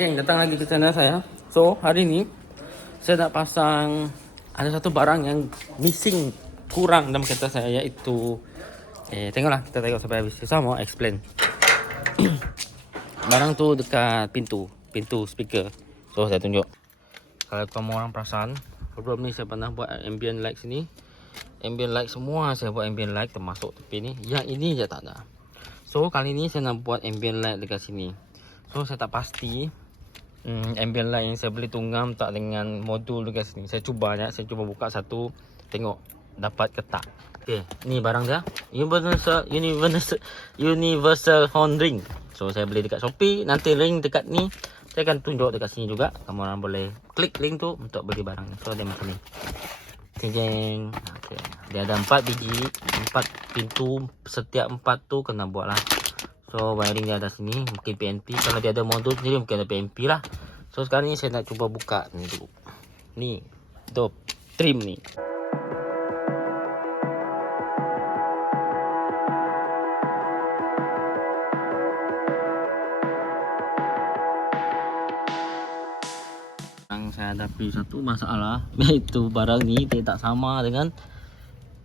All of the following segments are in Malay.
Geng, datang lagi ke channel saya. So, hari ni saya nak pasang ada satu barang yang missing, kurang dalam kereta saya, iaitu tengoklah, kita tengok sampai habis. Saya mau explain. Barang tu dekat pintu speaker. So, saya tunjuk. Kalau kamu orang perasan, sebelum ni saya pernah buat ambient light sini. Ambient light semua saya buat ambient light, termasuk tepi ni. Yang ini je tak ada. So, kali ni saya nak buat ambient light dekat sini. So, saya tak pasti ambient light yang saya beli tunggam tak dengan modul dekat sini. Saya cuba buka satu, tengok dapat ke tak. Okey, ni barang dia. Universal horn ring. So saya beli dekat Shopee. Nanti link dekat ni saya akan tunjuk dekat sini juga. Kamu orang boleh klik link tu untuk beli barang ni. So dia macam ni. Jeng. Okey. Dia ada 4 biji, 4 pintu, setiap 4 tu kena buat lah. So wiring dia ada sini, mungkin PNP. Kalau dia ada modul sendiri mungkin ada PNP lah. So sekarang ni saya nak cuba buka ni dulu. Ni, tu trim ni. Yang saya hadapi satu masalah, iaitu barang ni dia tak sama dengan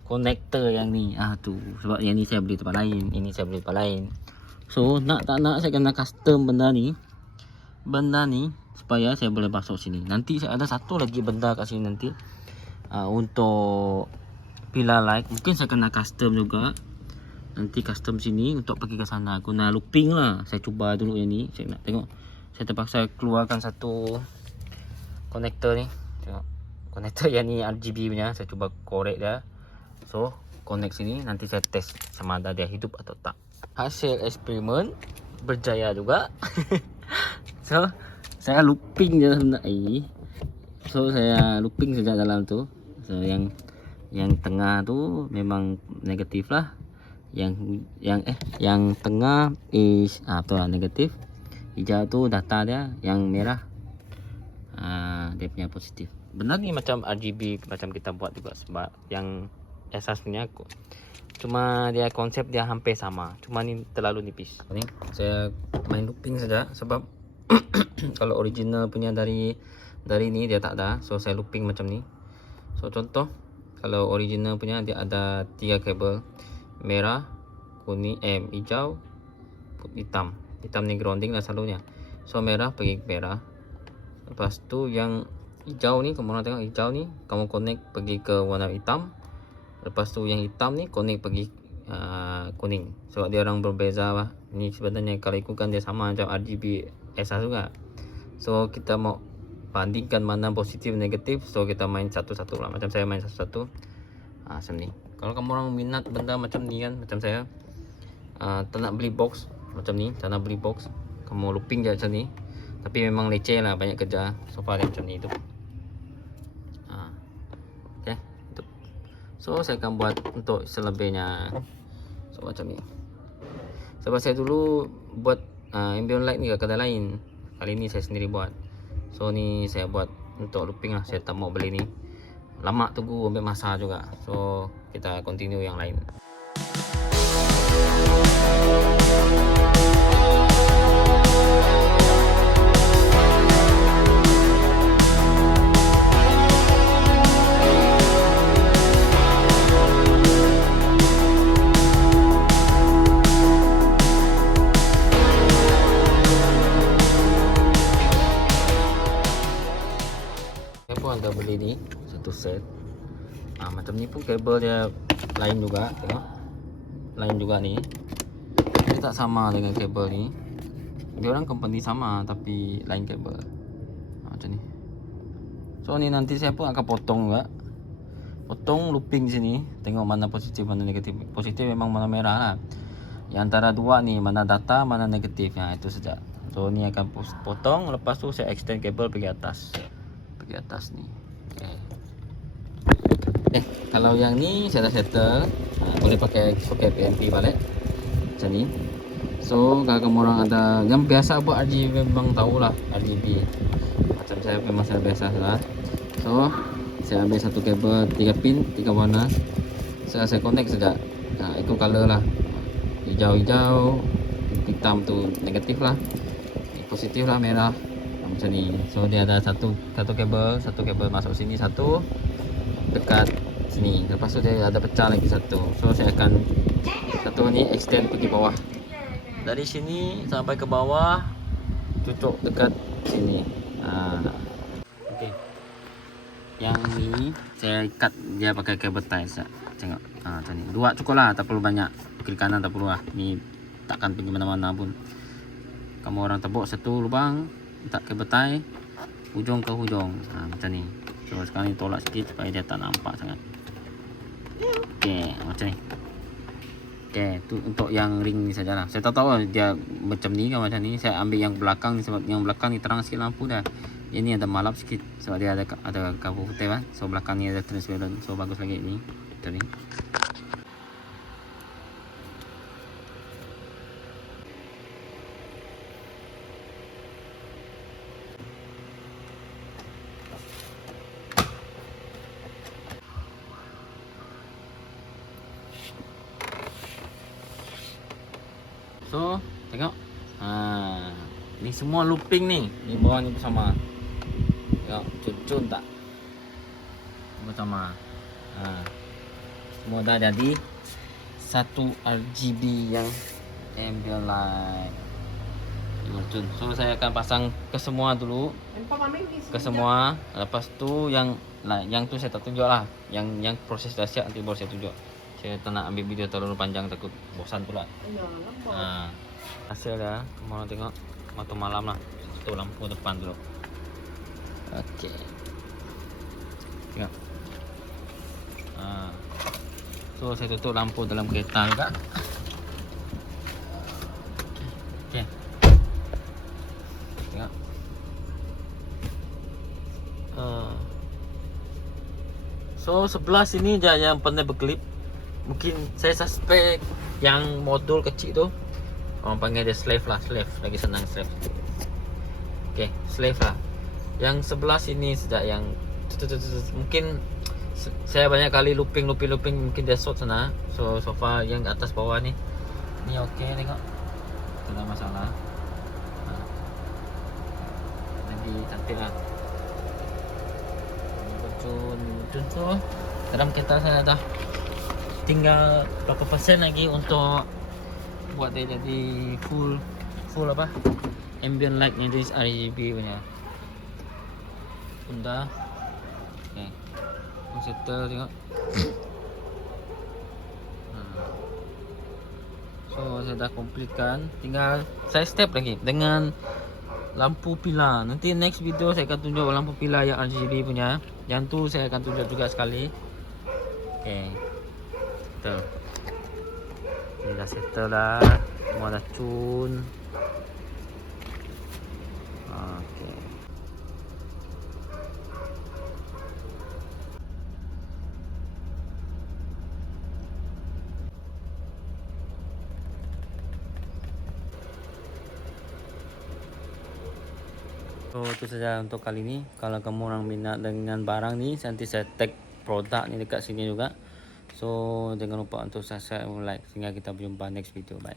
konektor yang ni. Tu sebab yang ni saya beli tempat lain, ini saya beli tempat lain. So nak tak nak saya kena custom benda ni supaya saya boleh masuk sini. Nanti saya ada satu lagi benda kat sini nanti untuk pilar light. Mungkin saya kena custom juga. Nanti custom sini untuk pergi ke sana guna looping lah. Saya cuba dulu yang ni. Saya nak tengok. Saya terpaksa keluarkan satu konektor ni. Tengok. Konektor yang ni RGB punya. Saya cuba korek dia. So connect sini. Nanti saya test sama ada dia hidup atau tak. Hasil eksperimen berjaya juga. So saya looping je dalam air. So saya looping saja dalam tu. So yang tengah tu memang negatif lah. Yang tengah is betul lah, negatif. Hijau tu data dia, yang merah dia punya positif. Benar ni macam RGB macam kita buat juga, sebab yang asasnya cuma dia konsep dia hampir sama, cuma ni terlalu nipis. Ni saya main looping saja sebab kalau original punya dari ni dia tak ada. So saya looping macam ni. So contoh kalau original punya dia ada 3 kabel, merah, kuning, hijau, hitam. Hitam ni grounding lah selalunya. So merah pergi ke merah. Lepas tu yang hijau ni, kamu nak tengok hijau ni, kamu connect pergi ke warna hitam. Lepas tu yang hitam ni connect pergi kuning. Sebab dia orang berbeza lah. Ni sebenarnya kalau ikutkan dia sama macam RGB asas juga. So kita mau bandingkan mana positif negatif. So kita main satu-satu lah. Macam saya main satu-satu. Macam ni. Kalau kamu orang minat benda macam ni kan, macam saya tak nak beli box macam ni, tak nak beli box, kamu looping je macam ni. Tapi memang leceh lah, banyak kerja. So far dia macam ni tu. Okay. So saya akan buat untuk selebihnya. So macam ni. Sebab saya dulu buat ambient light ni kat kedai lain. Kali ni saya sendiri buat. So ni saya buat untuk looping lah. Saya tak mau beli ni, lama tunggu, ambil masa juga. So kita continue yang lain. Saya pun ada beli ni satu set. Macam ni pun kabel dia lain juga, tengok. Lain juga ni. Dia tak sama dengan kabel ni. Dia orang company sama tapi lain kabel. Macam ni. So ni nanti saya pun akan potong juga. Potong looping sini, tengok mana positif mana negatif. Positif memang mana merah lah. Yang antara dua ni mana data mana negatif. Itu saja. So ni akan potong, lepas tu saya extend kabel pergi atas. Pergi atas ni. Kalau yang ni saya dah settle, boleh pakai PNP balik macam ni. So kalau kamu orang ada yang biasa buat RGB memang tahulah RGB. Macam saya memang saya biasa lah. So saya ambil satu kabel 3 pin 3 warna. Saya connect saja. Ikut color lah. Hijau-hijau, hitam tu negatif lah, positif lah, merah macam ni. So dia ada satu kabel masuk sini, satu dekat sini. Lepas tu dia ada pecah lagi satu. So saya akan satu ni extend pergi bawah. Dari sini sampai ke bawah, cucuk dekat sini. Okey. Yang ni saya ikat dia pakai kabel ties. Tengok. Macam ni. Dua cukup lah, tak perlu banyak. Kiri kanan tak perlu lah. Ni takkan pergi mana-mana pun. Kamu orang tebuk satu lubang, letak kabel tie hujung ke hujung. Macam ni. So sekarang ni tolak sikit supaya dia tak nampak sangat. Okey, macam ni. Okey, tu untuk yang ring ni sajalah. Saya tak tahu dia macam ni ke macam ni. Saya ambil yang belakang ni sebab yang belakang ni terang sikit lampu dah. Ini ada malap sikit sebab dia ada kabel putih kan. So belakang ni ada transparent. So bagus lagi ni. Macam ni. So tengok. Ni semua looping ni. Ni bawah ni bersama. Tengok cun tak? Bersama. Semua dah jadi satu RGB yang ambient light. So saya akan pasang ke semua dulu. Ke semua. Lepas tu yang tu saya tak tunjuk lah. Yang proses dah siap nanti baru saya tunjuk. Saya tak nak ambil video terlalu panjang, takut bosan pula. Hasil dah. Mau tengok waktu malam lah. Satu lampu depan dulu. Okey. Tengok. So saya tutup lampu dalam kereta juga. Okey. Tengok. So sebelah sini je yang pandai berkelip. Mungkin saya suspect yang modul kecil tu orang panggil dia slave lah, slave. Lagi senang slave. Okey, slave lah. Yang sebelah sini sejak yang mungkin saya banyak kali looping mungkin dia short sana. So far yang atas bawah ni okey, tengok. Tak ada masalah. Jadi cantik lah. Cun so dalam kereta saya dah tinggal berapa persen lagi untuk buat dia jadi full apa ambient light ni, jenis RGB punya. Bunda. Okey. Settle tengok. So saya dah completekan, tinggal saya step lagi dengan lampu pilar. Nanti next video saya akan tunjuk lampu pilar yang RGB punya. Yang tu saya akan tunjuk juga sekali. Okey. Settle. Ini dah settle dah. Semua dah cun. Okey. So itu saja untuk kali ini. Kalau kamu orang minat dengan barang ni, nanti saya tag produk ni dekat sini juga. So jangan lupa untuk subscribe dan like, sehingga kita berjumpa next video. Bye.